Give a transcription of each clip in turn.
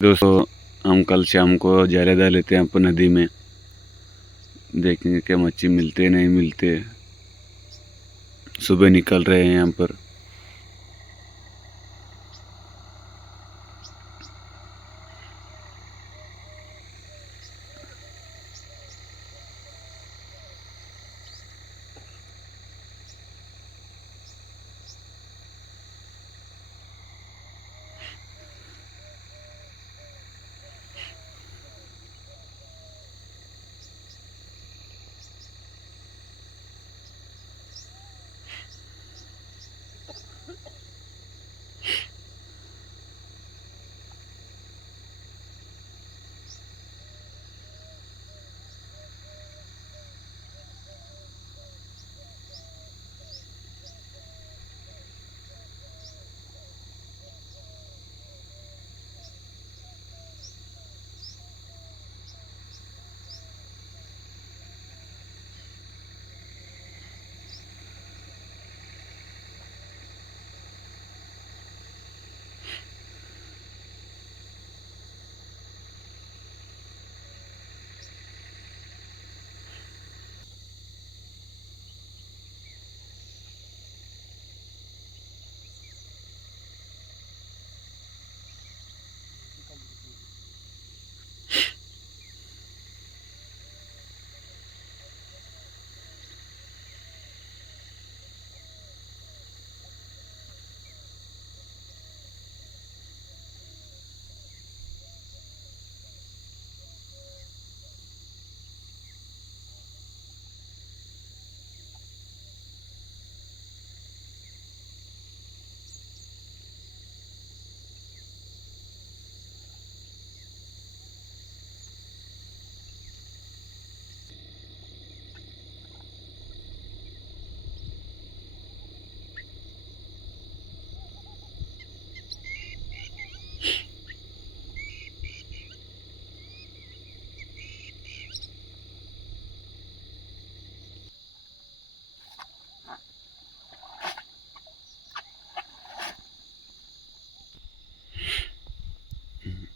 दोस्तों, हम कल शाम को जाले डाल लेते हैं अपन नदी में। देखेंगे क्या मच्छी मिलते नहीं मिलते। सुबह निकल रहे हैं यहाँ पर।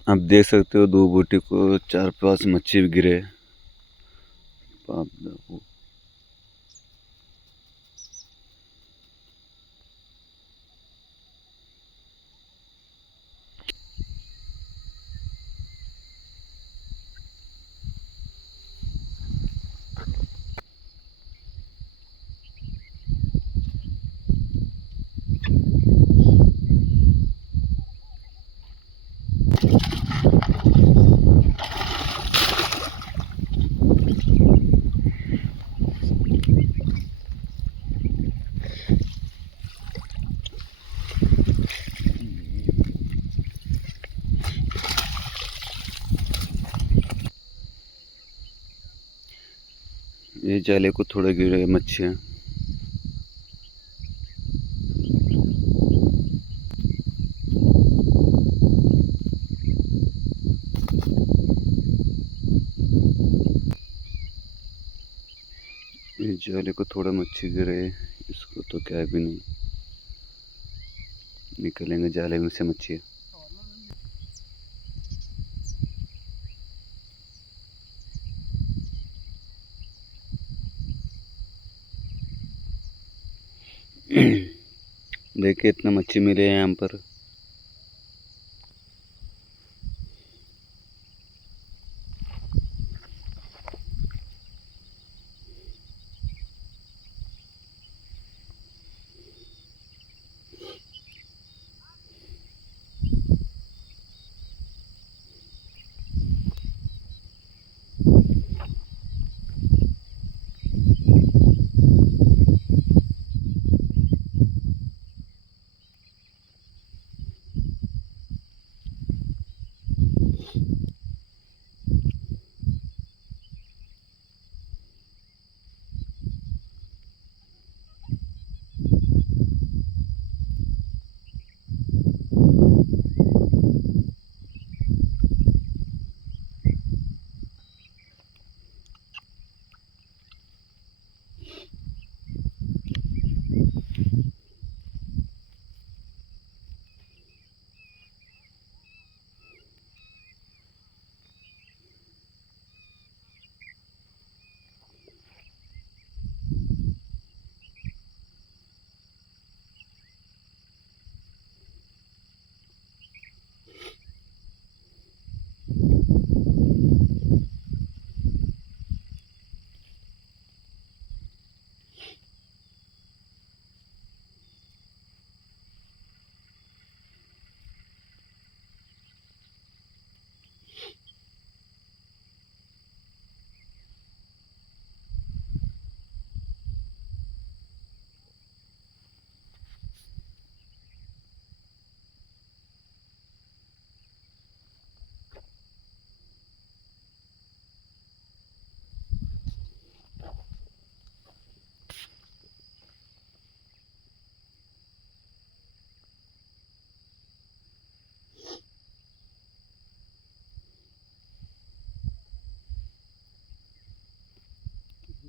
आप देख सकते हो दो बोटी को 4-5 मच्छी गिरे। बाप रे। ये जाले को थोड़ा गिरे मच्छियाँ। ये जाले को थोड़ा मच्छी गिरे, इसको तो क्या भी नहीं निकलेंगे जाले में से मच्छियाँ। देखिए इतना मच्छी मिले हैं यहाँ पर।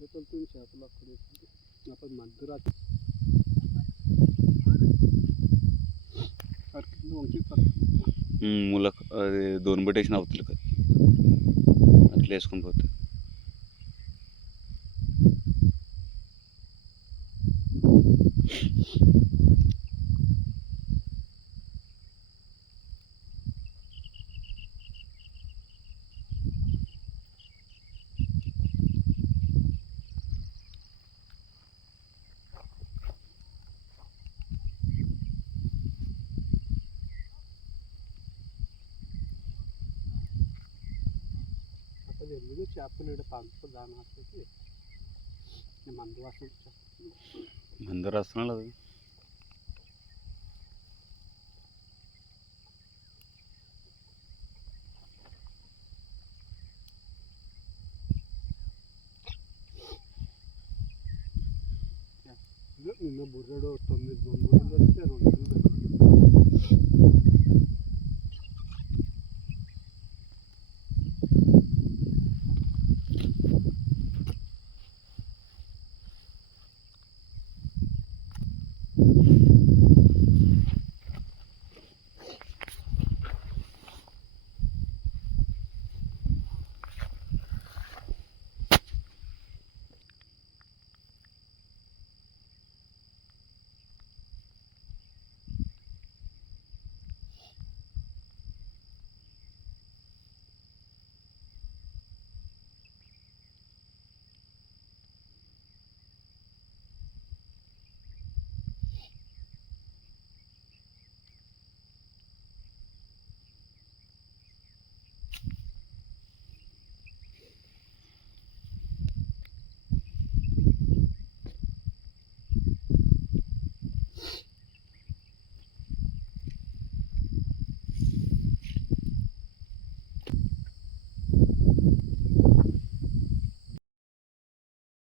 వెళ్తుంది చేపలు అక్కడ అప్పుడు మధ్యరా కింద వంకి ముళ్ళ అది దోని పెట్టేసిన అవతలకి అట్లా వేసుకొని పోతే అక్కడ ఎందుకు చేపలు ఇక్కడ పంపు దాని ఆశకి మందు వాసన అందరు వస్తున్నాడు అది నిన్న బుర్రడు 9 బొమ్మలు వస్తే 2 you